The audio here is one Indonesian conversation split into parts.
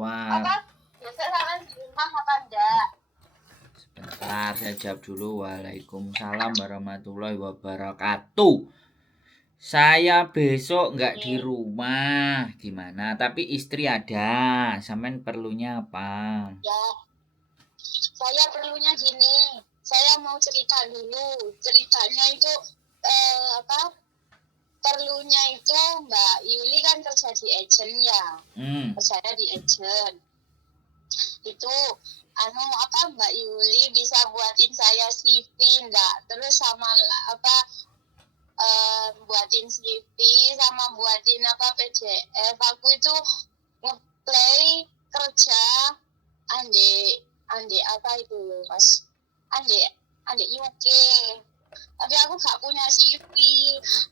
Wah, Apa? Biasa kalian di rumah apa enggak? sebentar saya jawab dulu. Waalaikumsalam warahmatullahi wabarakatuh. Saya besok nggak di Oke. rumah, gimana? Tapi istri ada. Sampean perlunya apa? Ya, saya perlunya gini. Saya mau cerita dulu. Ceritanya itu apa? Perlunya itu Mbak Yuli kan kerja di agent ya. Kerjanya di agent. Itu apa Mbak Yuli bisa buatin saya CV enggak? Terus sama apa buatin CV sama buatin apa PDF. Aku itu ngeplay kerja ande ande apa itu Mas? Ande UK. Tapi aku gak punya CV,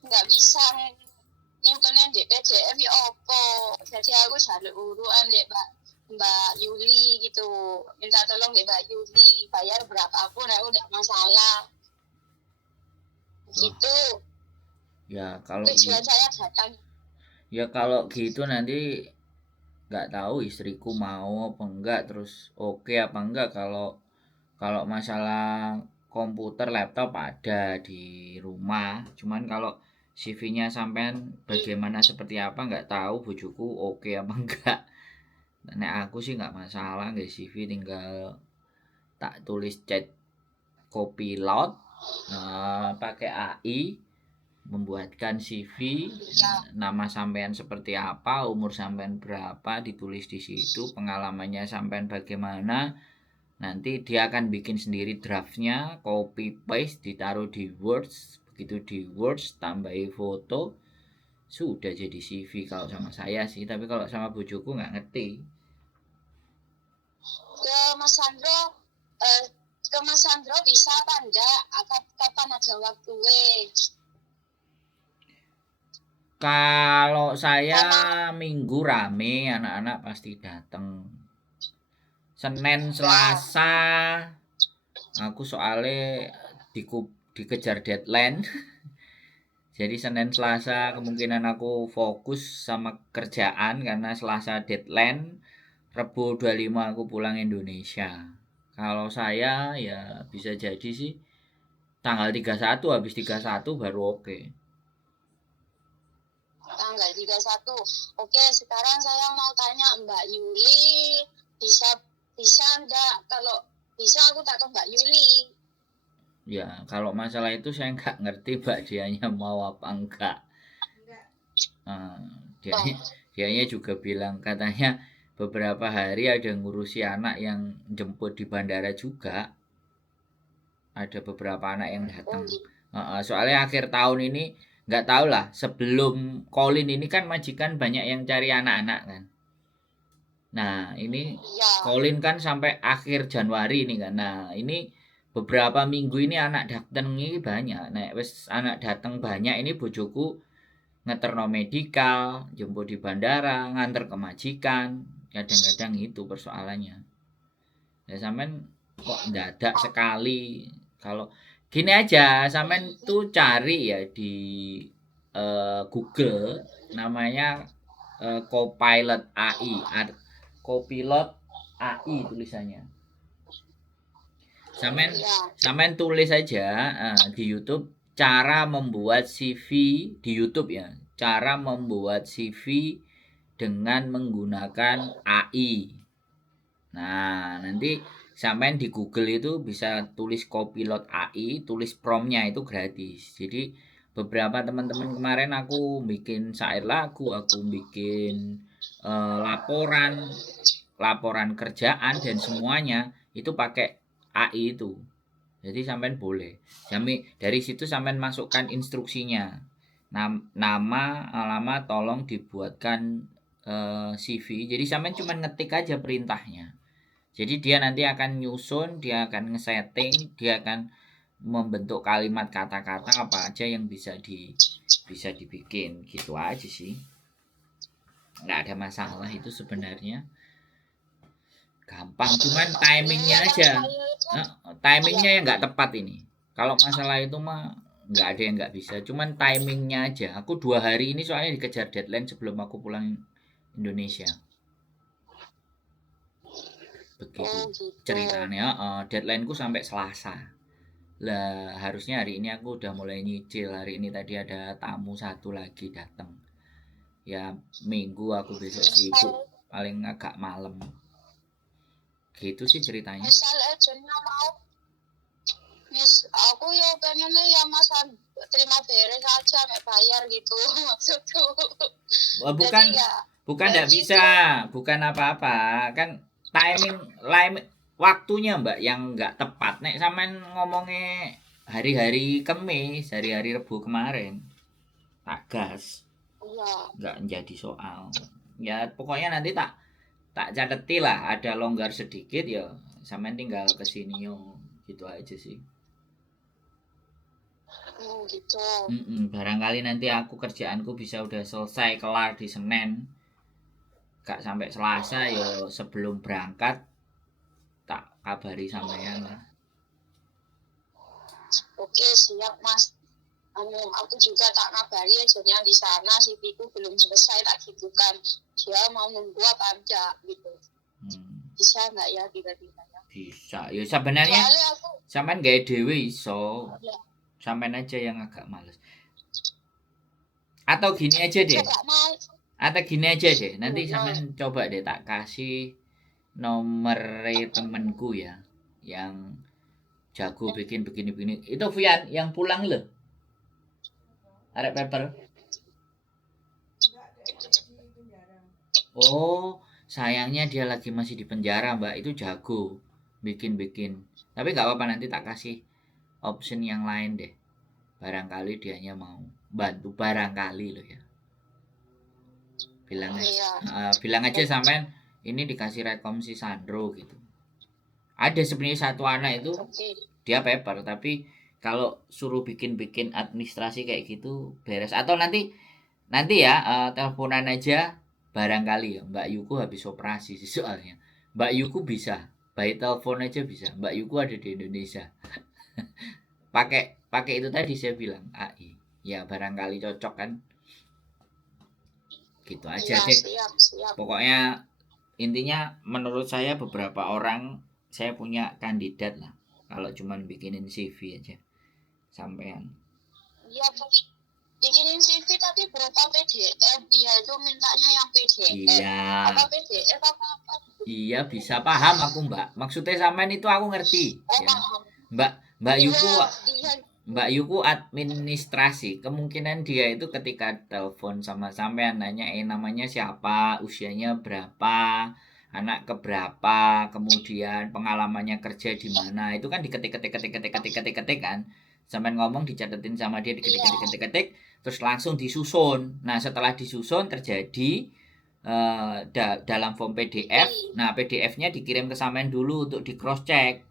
nggak bisa nyimpenin di PDF ya opo. Jadi aku jaluk uruan dek Mbak Yuli gitu, minta tolong deh Mbak Yuli, bayar berapapun aku nggak masalah gitu. Ya kalau Tujuan saya datang. ya kalau gitu nanti nggak tahu istriku mau apa enggak, terus oke apa enggak. Kalau kalau masalah komputer laptop ada di rumah, cuman kalau CV-nya sampean bagaimana seperti apa nggak tahu bojoku oke apa enggak. Nek aku sih nggak masalah, nggak CV tinggal tak tulis chat Copilot, pakai AI membuatkan CV, nama sampean seperti apa, umur sampean berapa, ditulis di situ, pengalamannya sampean bagaimana. Nanti dia akan bikin sendiri draftnya, copy paste, ditaruh di Word. Begitu di Word tambahi foto, sudah jadi CV kalau sama saya sih. Tapi kalau sama bojoku nggak ngerti. Ke Mas Sandro, ke Mas Sandro bisa apa enggak? Kapan aja waktu Kalau saya Karena minggu rame, anak-anak pasti datang. Senin, ya, Selasa, aku soalnya dikejar deadline. Jadi Senin, Selasa kemungkinan aku fokus sama kerjaan karena Selasa deadline. Rebo 25 aku pulang Indonesia. Kalau saya ya bisa jadi sih tanggal 31, habis 31 baru oke. tanggal 31. Oke, sekarang saya mau tanya Mbak Yuli, bisa bisa enggak? Kalau bisa aku tak ke Mbak Yuli. Ya, kalau masalah itu saya nggak ngerti Mbak dianya mau apa enggak. Nah, dianya, Oh, dianya juga bilang katanya beberapa hari ada ngurusi anak yang jemput di bandara juga. Ada beberapa anak yang datang. gitu. Soalnya akhir tahun ini nggak tahu lah, sebelum Colin ini kan majikan banyak yang cari anak-anak kan. Nah, ini Ya, Colin kan sampai akhir Januari ini kan. Nah, ini beberapa minggu ini anak datang ini banyak. Nah, wes anak datang banyak ini bojoku ngeterno medikal, jemput di bandara, nganter ke majikan. Kadang-kadang itu persoalannya. Ya sampean kok dadak sekali. Kalau gini aja, sampean tuh cari ya di Google namanya Copilot AI, Copilot AI tulisannya. Sampean ya. sampean tulis aja di YouTube cara membuat CV di YouTube ya. Cara membuat CV dengan menggunakan AI. Nah, nanti sampean di Google itu bisa tulis Copilot AI, tulis promptnya itu gratis. Jadi beberapa teman-teman kemarin aku bikin syair lagu, aku bikin laporan, laporan kerjaan dan semuanya itu pakai AI itu. Jadi sampean boleh. Dari situ sampean masukkan instruksinya. Nama, alamat, tolong dibuatkan CV. Jadi sampean cuma ngetik aja perintahnya. Jadi dia nanti akan nyusun, dia akan ngesetting, dia akan membentuk kalimat kata-kata apa aja yang bisa dibikin gitu aja sih. Nggak ada masalah itu sebenarnya. Gampang, cuman timingnya Ya, kalau aja. saya itu ya, Timingnya yang nggak tepat ini. Kalau masalah itu mah nggak ada yang nggak bisa. Cuman timingnya aja. Aku 2 hari ini soalnya dikejar deadline sebelum aku pulang Indonesia. gitu. Ceritanya deadline-ku sampai Selasa. Lah harusnya hari ini aku udah mulai nyicil. Hari ini tadi ada tamu satu lagi datang. Ya Minggu aku besok sibuk, paling agak malam. Gitu sih ceritanya. Misal agennya mau aku ya pengennya ya Mas terima beres aja mek bayar gitu maksudku. Bukan Jadi ya tidak gitu. bisa, bukan apa-apa. Kan timing waktunya Mbak yang nggak tepat. Nek sampean ngomongnya hari-hari Kamis, hari-hari Rebo kemarin. Tak gas. Iya. Nggak menjadi soal. Ya pokoknya nanti tak cateti lah, ada longgar sedikit ya sampean tinggal kesini yo. Gitu aja sih. Gitu. Barangkali nanti aku kerjaanku bisa udah selesai kelar di Senin. Gak sampai Selasa yo sebelum berangkat tak kabari sampean lah. Oke, siap Mas. Aku juga tak ngabari agennya di sana, CV-ku belum selesai tak gitu kan. Dia mau nunggu apa enggak gitu. Bisa nggak ya tiba-tiba ya? Bisa. Ya sebenarnya sampean gawe dhewe iso. Ya. Sampean aja yang agak males. Atau gini aja deh. Nanti sampean coba deh tak kasih nomor temenku ya yang jago bikin begini. Itu Vian yang pulang loh. Arek paper. Oh, sayangnya dia lagi masih di penjara, Mbak. Itu jago bikin. Tapi nggak apa-apa, nanti tak kasih option yang lain deh. Barangkali dianya mau bantu, barangkali loh ya. Bilang aja sampean ini dikasih rekom si Sandro gitu. Ada sebenarnya satu anak itu dia paper, tapi kalau suruh bikin administrasi kayak gitu beres. Atau nanti ya teleponan aja barangkali ya. Mbak Yuku habis operasi sih soalnya. Mbak Yuku bisa by telepon aja bisa. Mbak Yuku ada di Indonesia. pakai itu tadi saya bilang AI. Ya barangkali cocok kan. Gitu aja deh. Siap. Pokoknya intinya menurut saya beberapa orang saya punya kandidat lah. Kalau cuman bikinin CV aja sampean. Iya, bikinin CV tapi berupa PDF. Dia itu mintanya yang PDF. Iya. Apa PDF apa? Iya bisa paham aku Mbak. Maksudnya sampean itu aku ngerti. Ya. Mbak Yuku administrasi. Kemungkinan dia itu ketika telepon sama sampean nanya namanya siapa, usianya berapa, anak keberapa, kemudian pengalamannya kerja di mana. Itu kan diketik kan. Sampean ngomong dicatetin sama dia diketik, terus langsung disusun. Nah, setelah disusun terjadi dalam form PDF. Nah, PDF-nya dikirim ke sampean dulu untuk di cross check.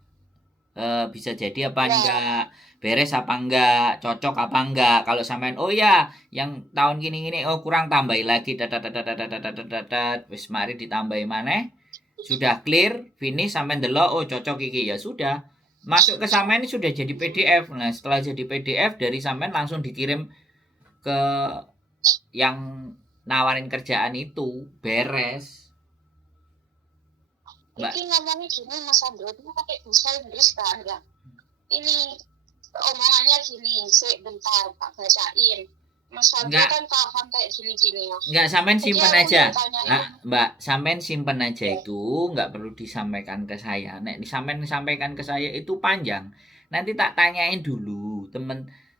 Bisa jadi apa enggak, beres apa enggak, cocok apa enggak. Kalau sampean oh ya yang tahun gini oh kurang tambahin lagi wis mari ditambahi maneh. Sudah clear, finish sampean delok oh cocok iki ya sudah. Masuk ke sampean ini sudah jadi PDF. Nah, setelah jadi PDF dari sampean langsung dikirim ke yang nawarin kerjaan itu, beres. Mbak. Ini ngomongnya gini Mas Sandro, itu pakai bahasa Inggris kan ya? Ini omongannya gini, bentar tak bacain. Mas Sandro kan paham kayak gini ya. Enggak, sampean simpen aja. Mbak, sampean simpen aja itu, enggak perlu disampaikan ke saya. Nek sampean sampaikan ke saya itu panjang. Nanti tak tanyain dulu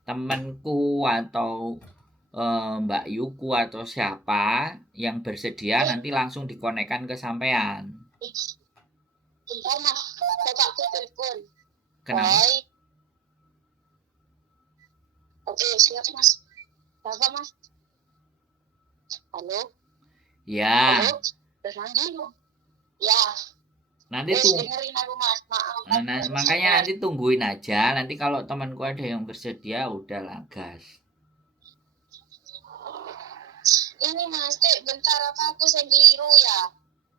temenku atau Mbak Yuku atau siapa yang bersedia nanti langsung dikonekkan ke sampean. Bentar Mas, bapakku telepon. Kenapa? Oke, siap Mas. Apa Mas? Halo? Ya. Halo? Ya. Nanti dengerin aku Mas, maaf. Makanya nanti tungguin aja. Nanti kalau temanku ada yang bersedia, udahlah gas. Ini Mas, bentar apa aku keliru ya?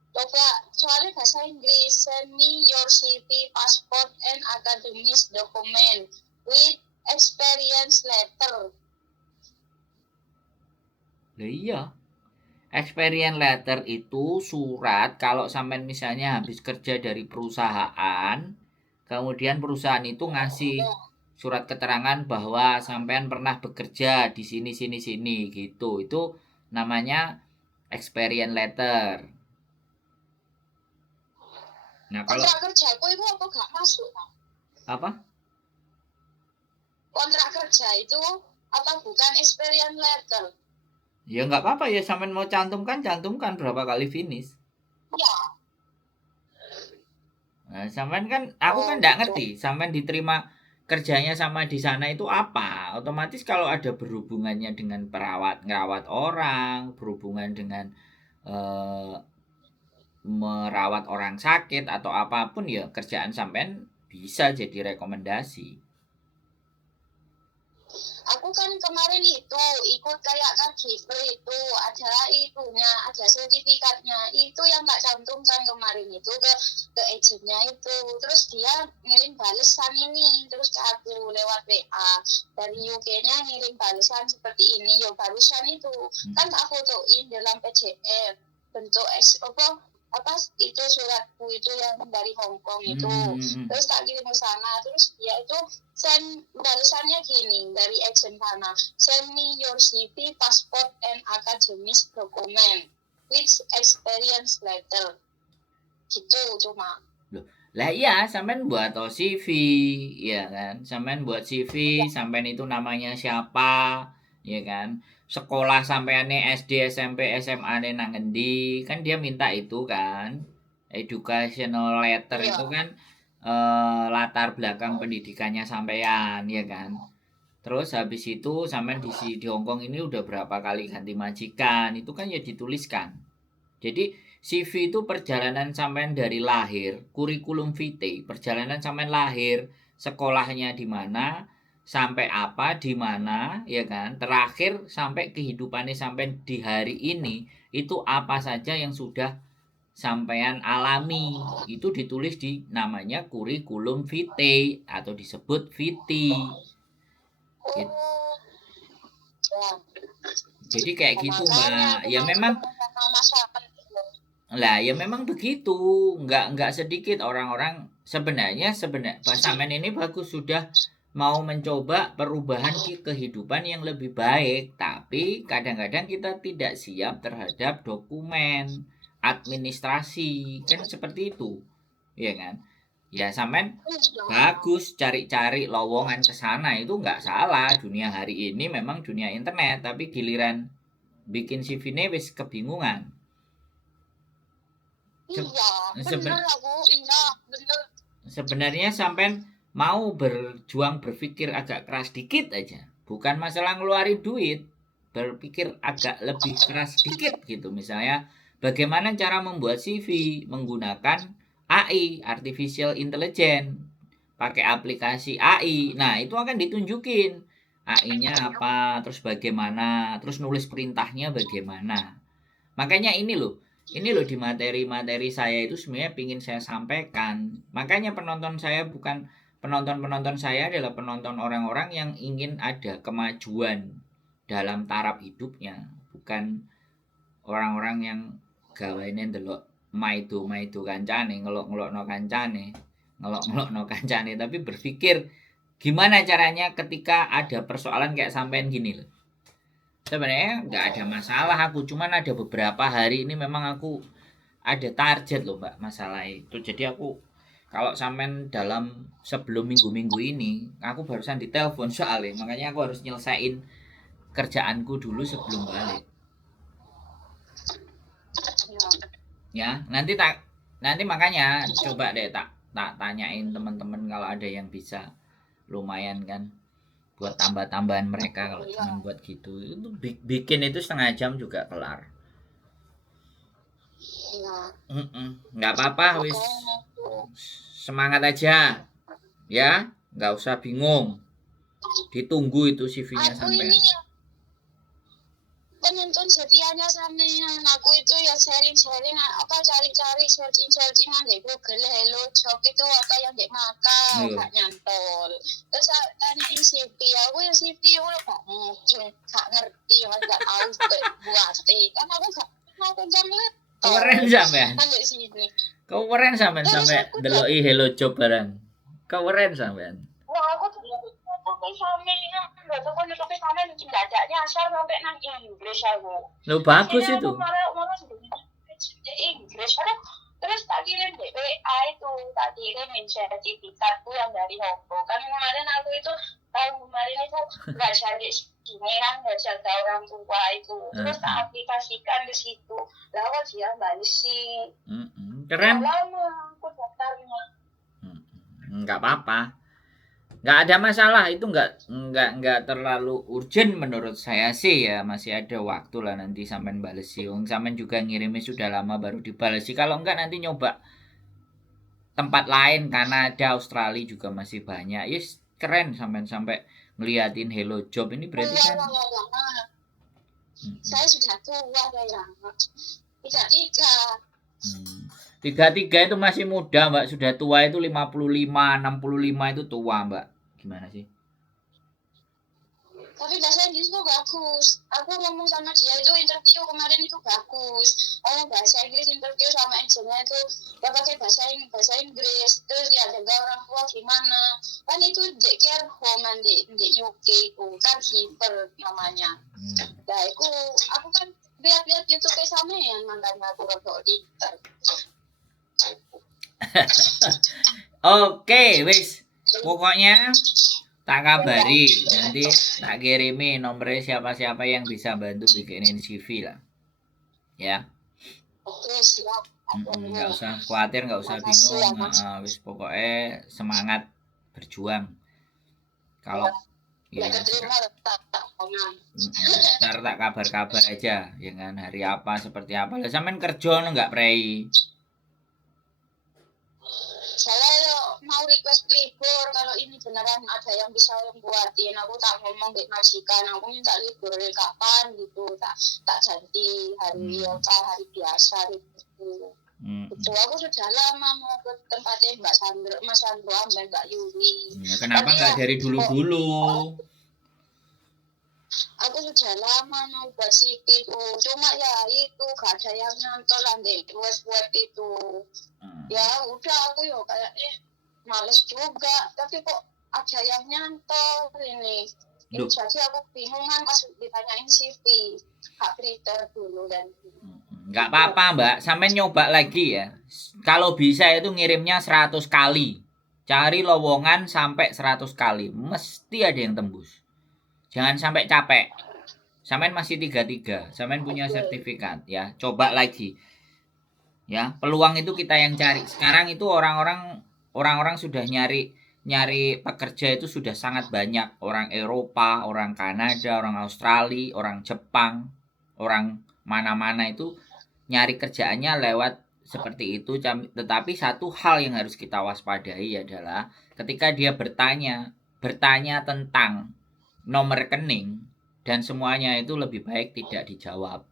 Coba soalnya bahasa Inggris, send me your CV, passport, and academic document with experience letter. Lah iya. Experience letter itu surat kalau sampean misalnya habis kerja dari perusahaan, kemudian perusahaan itu ngasih surat keterangan bahwa sampean pernah bekerja di sini sini sini gitu. Itu namanya experience letter. Nah, kalau Kontrak kerjaku itu apa gak masuk? apa? Kontrak kerja itu apa bukan experience letter? Ya nggak apa-apa ya sampean mau cantumkan berapa kali finish. Ya. Nah, sampean kan aku kan nggak ngerti sampean diterima kerjanya sama di sana itu apa. Otomatis kalau ada berhubungannya dengan ngerawat orang, berhubungan dengan eh, merawat orang sakit atau apapun ya kerjaan sampean bisa jadi rekomendasi. Aku kan kemarin itu ikut kayak Kargipre itu ada itunya, ada sertifikatnya. Itu yang tak cantumkan kemarin itu ke agentnya itu. Terus dia ngirim balesan ini terus ke aku lewat WA dari UK-nya ngirim balesan seperti ini. Yo barusan itu kan tak fotoin dalam PDF bentuk apa itu suratku itu yang dari Hong Kong itu. Terus tak kirim ke sana. Terus dia itu send balasannya gini dari agent sana, send me your CV, passport, and academic document with experience letter. Gitu cuma. Lah iya, sampean buat CV, ya kan? Sampean buat CV, sampean itu namanya siapa, ya kan? Sekolah sampeannya SD, SMP, SMA nang ngendi, kan dia minta itu kan. Educational letter itu kan latar belakang pendidikannya sampean, ya kan? Terus habis itu sampean di Hong Kong ini udah berapa kali ganti majikan, itu kan ya dituliskan. Jadi CV itu perjalanan sampean dari lahir, kurikulum vitae, perjalanan sampean lahir, sekolahnya di mana, sampai apa, di mana, ya kan? Terakhir sampai kehidupannya sampean di hari ini, itu apa saja yang sudah sampean alami. Itu ditulis di namanya kurikulum vitae atau disebut VT. Gitu. Jadi kayak gitu, Mbak. Ya memang lah ya memang begitu, nggak sedikit orang-orang sebenarnya Pak Samen ini bagus sudah mau mencoba perubahan kehidupan yang lebih baik, tapi kadang-kadang kita tidak siap terhadap dokumen administrasi kan seperti itu, ya kan? Ya Samen bagus cari-cari lowongan ke sana itu nggak salah, dunia hari ini memang dunia internet, tapi giliran bikin CV ini wis kebingungan. Sebenarnya sampean mau berjuang berpikir agak keras dikit aja, bukan masalah ngeluarin duit, berpikir agak lebih keras dikit gitu. Misalnya bagaimana cara membuat CV menggunakan AI, artificial intelligence, pakai aplikasi AI. Nah, itu akan ditunjukin AI-nya apa, terus bagaimana, terus nulis perintahnya bagaimana. Makanya ini loh di materi-materi saya itu sebenarnya ingin saya sampaikan. Makanya penonton saya adalah penonton orang-orang yang ingin ada kemajuan dalam taraf hidupnya, bukan orang-orang yang gawaine ndelok maido kancane, ngelok-ngelokno kancane, ngelok-ngelokno kancane, tapi berpikir gimana caranya ketika ada persoalan kayak sampean gini loh. Sebenarnya nggak ada masalah aku, cuman ada beberapa hari ini memang aku ada target loh Mbak masalah itu. Jadi aku kalau sampean dalam sebelum minggu-minggu ini, aku barusan ditelepon soalnya, makanya aku harus nyelesain kerjaanku dulu sebelum balik. Ya, nanti makanya coba deh tak tanyain teman-teman kalau ada yang bisa lumayan kan buat tambah-tambahan mereka kalau cuma buat gitu itu bikin itu setengah jam juga kelar. Nggak apa-apa wis semangat aja ya, nggak usah bingung, ditunggu itu CV-nya sampai penonton setianya sampean. Aku itu ya sharing apa cari-cari searching di Google hello job itu apa yang di Makau gak nyantol. Terus tanyain CV aku ya CV aku gak ngerti, gak tahu buat kan aku mau pegang laptop. Keren sampean. Sampai sini. Keren sampean Terus sampai aku ndeloki Hello Job barang. Keren sampean. Wah, aku tuh nutupi sampe nggak tahu nutupi sampe nggak ada nyasar sampai nang Inggris aku. Lo bagus Akhirnya itu. aku marah sebenarnya Inggris. Terus tak kirim WA itu, tak kirimin sertifikatku yang dari Hongkong. Kan kemarin aku itu tahun kemarin itu nggak cari sini kan, nggak jaga orang tua itu. Terus tak aplikasikan ke situ. Lalu dia balik sih. Keren. Lama aku daftarnya. Nggak apa-apa. Nggak ada masalah, itu nggak terlalu urgent menurut saya sih ya, masih ada waktu lah nanti sampean balesi. Sampean juga ngirimnya sudah lama baru dibalesi. Kalau enggak nanti nyoba tempat lain, Kanada, Australia juga masih banyak. Yes, keren sampean sampai ngeliatin Hello Job ini berarti kan. Saya sudah tua saya. 33. 33 itu masih muda, Mbak. Sudah tua itu 55, 65 itu tua, Mbak. Gimana sih? Tapi bahasa Inggris tuh bagus. Aku ngomong sama dia itu interview kemarin itu bagus. Bahasa Inggris interview sama agentnya itu ya pakai bahasa Inggris. Terus dia jaga orang tua gimana. Kan itu di care home di UK itu kan hiper namanya. Nah, aku kan lihat YouTube sama ya makanya aku rodok dikter. Oke, wis. Pokoknya tak kabari, nanti tak kirimi nomornya siapa-siapa yang bisa bantu bikinin CV lah. Ya. Oke, siap. Nggak usah khawatir, nggak usah bingung. Wis pokoknya semangat berjuang. Kalau ya ntar tak kabar-kabar aja dengan hari apa seperti apa. Lah sampean kerja nggak prei? Saya mau request libur kalau ini beneran ada yang bisa buatin. Aku tak ngomong ke majikan, aku minta libur kapan gitu, tak ganti hari hari biasa gitu. Itu aku sudah lama mau ke tempatnya Mbak Sandro, Mas Sandro dan Mbak Yuli. Kenapa nggak dari dulu-dulu? Aku sudah lama mau buat CV itu, cuma ya itu gak ada yang nonton lah di web itu. Ya udah aku ya kayaknya males juga, tapi kok ada yang nyantol ini. Jadi aku bingung kan pas ditanyain CV, hak prepare dulu dan nggak apa-apa Mbak, sampai nyoba lagi ya. Kalau bisa itu ngirimnya 100 kali. Cari lowongan sampai 100 kali, mesti ada yang tembus. Jangan sampai capek. Sampean masih 33, sampean punya sertifikat ya. Coba lagi. Ya, peluang itu kita yang cari. Sekarang itu orang-orang sudah nyari pekerja itu sudah sangat banyak. Orang Eropa, orang Kanada, orang Australia, orang Jepang, orang mana-mana itu nyari kerjaannya lewat seperti itu. Tetapi satu hal yang harus kita waspadai adalah ketika dia bertanya tentang nomor rekening dan semuanya itu lebih baik tidak dijawab.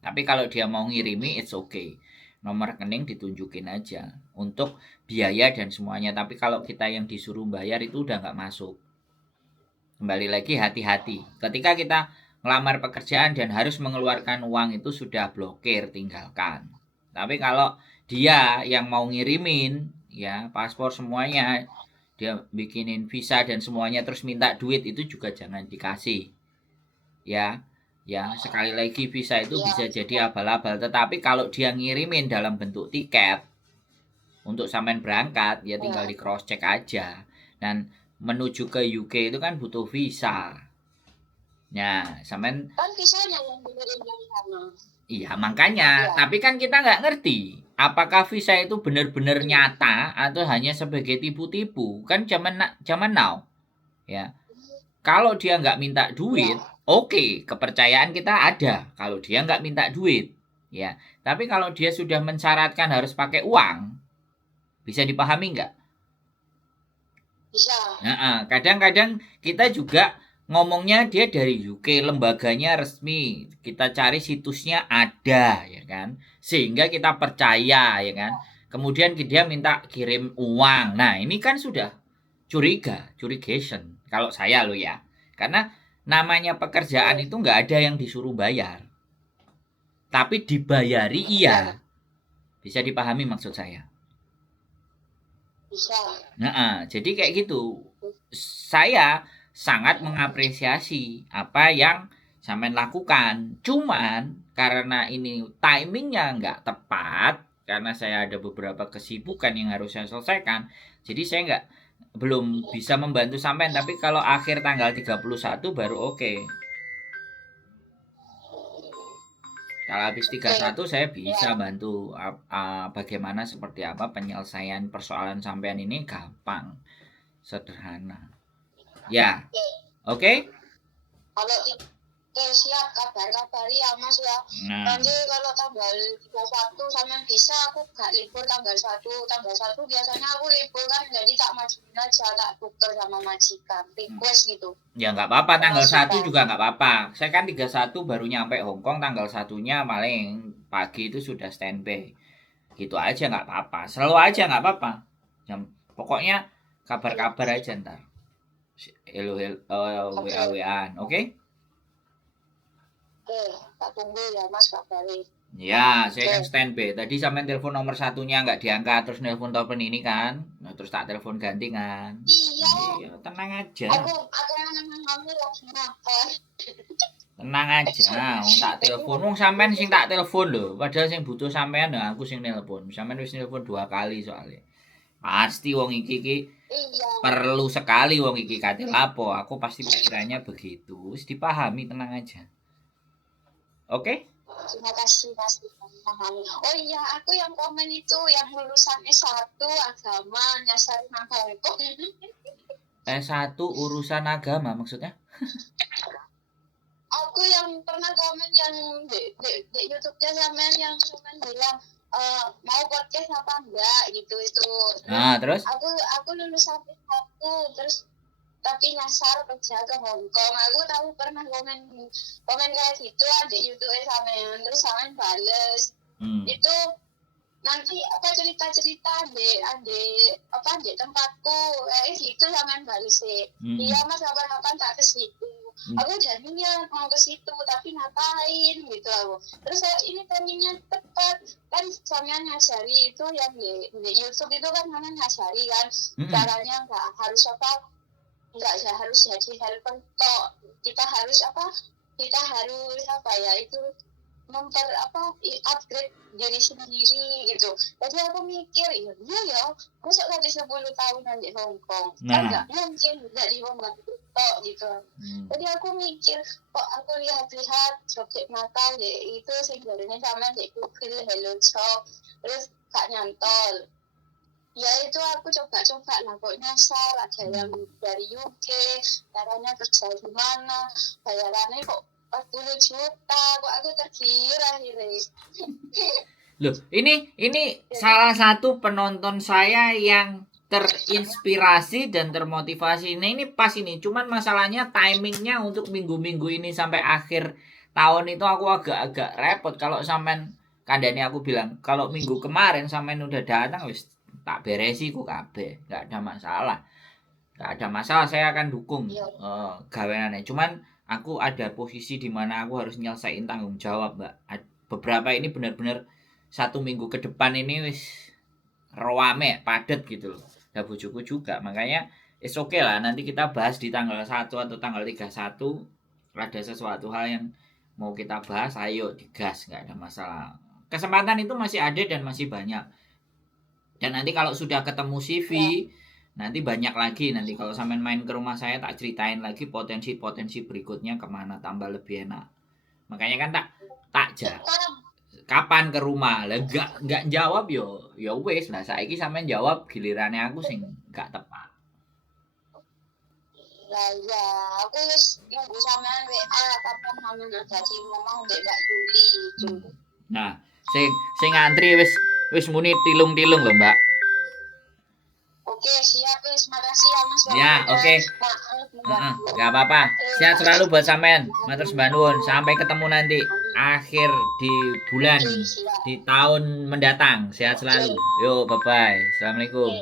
Tapi kalau dia mau ngirimi, it's okay. Nomor rekening ditunjukin aja untuk biaya dan semuanya. Tapi kalau kita yang disuruh bayar itu udah nggak masuk. Kembali lagi hati-hati. Ketika kita ngelamar pekerjaan dan harus mengeluarkan uang itu sudah blokir, tinggalkan. Tapi kalau dia yang mau ngirimin, ya paspor semuanya, dia bikinin visa dan semuanya terus minta duit, itu juga jangan dikasih. Ya sekali lagi visa itu bisa jadi abal-abal. Tetapi kalau dia ngirimin dalam bentuk tiket untuk sampean berangkat, ya tinggal di cross check aja. Dan menuju ke UK itu kan butuh visa. Nah, sampean kan visanya yang dikirim dari sana. Iya, makanya. Tapi kan kita nggak ngerti apakah visa itu benar-benar nyata atau hanya sebagai tipu-tipu. Kan zaman now. Ya. Kalau dia nggak minta duit, oke, kepercayaan kita ada. Kalau dia nggak minta duit, ya. Tapi kalau dia sudah mensyaratkan harus pakai uang, bisa dipahami nggak? Bisa. Nah, kadang-kadang kita juga ngomongnya dia dari UK, lembaganya resmi, kita cari situsnya ada, ya kan? Sehingga kita percaya, ya kan? Kemudian dia minta kirim uang. Nah, ini kan sudah curigation. Kalau saya loh ya. Karena namanya pekerjaan itu nggak ada yang disuruh bayar. tapi dibayari iya. Bisa dipahami maksud saya? Bisa. Nah, jadi kayak gitu. Saya sangat mengapresiasi apa yang sampean lakukan. Cuman karena ini timingnya nggak tepat, karena saya ada beberapa kesibukan yang harus saya selesaikan, jadi saya belum bisa membantu sampean. Tapi kalau akhir tanggal 31 baru oke. Kalau habis 31 saya bisa bantu bagaimana seperti apa penyelesaian persoalan sampean ini gampang, sederhana. Ya, oke? Kalau siap kabar-kabari ya Mas ya. Nah, Nanti kalau tanggal 31 sama bisa aku gak libur tanggal 1. Tanggal 1 biasanya aku libur kan, jadi tak majuin aja, tak tuker sama majikan. Request gitu. ya nggak apa-apa, tanggal 1 juga nggak apa-apa. Saya kan 31 baru nyampe Hong Kong, tanggal 1-nya paling pagi itu sudah standby. Gitu aja nggak apa-apa. Selalu aja nggak apa-apa. Pokoknya kabar-kabar aja ntar. Hello, WA-WAan, oke? Oke, tak tunggu ya Mas kabari. Ya, saya kan standby. Tadi sampai telepon nomor satunya nggak diangkat, terus nelpon telepon ini kan. Nah, terus tak telepon ganti kan. Iya. Tenang aja. Aku ngomong lagi makan. Tenang aja, wong tak telepon, wong sampean sing tak telepon lho. Padahal sing butuh sampean ya aku sing nelpon. Sampean wis nelpon 2 kali soalnya. Pasti wong iki perlu sekali wong iki kate lapo. Aku pasti pikirannya begitu. Wis dipahami, tenang aja. Oke? Terima kasih Mas. Oh iya, aku yang komen itu yang lulusan S1 agama nyasar nang Hongkong. S1 urusan agama maksudnya? Aku yang pernah komen yang di YouTube-nya sampean yang komen bilang mau podcast apa enggak gitu itu. Nah, terus? Aku lulusan S1 terus tapi nyasar kerja ke Hongkong. Aku tahu pernah komen kayak gitu di YouTube sampean, terus sampean bales. Itu nanti apa cerita-cerita di tempatku gitu sampean bales sih. Iya Mas, kapan-kapan tak ke situ. Aku udah niat mau ke situ tapi ngapain gitu aku. Terus ini timingnya tepat kan, sampean ngajari itu yang di YouTube itu kan sampean ngajari kan caranya nggak harus jadi helper tok. Kita harus ya itu upgrade diri sendiri gitu. Jadi aku mikir iya ya masa tadi 10 tahunan di Hongkong nggak mungkin dari membantu tok gitu. Jadi aku mikir kok aku lihat joget nakal itu sing jarene sama di Google Hello Job terus gak nyantol. Ya itu aku coba lah kok nyasar, ada yang dari UK, caranya kerja di mana, bayarannya kok 40 juta, kok aku tergiur akhirnya. Loh, ini salah satu penonton saya yang terinspirasi dan termotivasi. Nah, ini pas ini, cuman masalahnya timingnya untuk minggu-minggu ini sampai akhir tahun itu aku agak-agak repot. Kalau sampean kandani aku bilang, kalau minggu kemarin sampean udah datang wis tak beresi ku kabeh, nggak ada masalah, saya akan dukung gaweannya. Cuman aku ada posisi di mana aku harus nyelesain tanggung jawab, Mbak. Beberapa ini benar-benar 1 minggu ke depan ini wis rame padat gitu loh. Ada bojoku juga, makanya it's okay lah, nanti kita bahas di tanggal 1 atau tanggal 31. Ada sesuatu hal yang mau kita bahas, ayo digas, nggak ada masalah. Kesempatan itu masih ada dan masih banyak. Dan nanti kalau sudah ketemu CV, nanti banyak lagi. Nanti kalau sampean main ke rumah saya tak ceritain lagi potensi-potensi berikutnya kemana tambah lebih enak. Makanya kan tak kapan ke rumah lah, nggak jawab yo wes lah. Saiki sampean jawab gilirannya aku sing nggak tepat. Lah ya, aku wis nunggu sampean WA kapan sampean dadi ngomong Mbak Yuli itu. Nah, sing ngantri wis muni tilung-tilung lho, Mbak. Oke, siap wis. Makasih ya Mas. Ya, oke. Enggak apa-apa. Sehat selalu buat sampean. Matur sembah nuwun. Sampai ketemu nanti akhir di bulan di tahun mendatang. Sehat selalu. Yo, bye-bye. Assalamualaikum.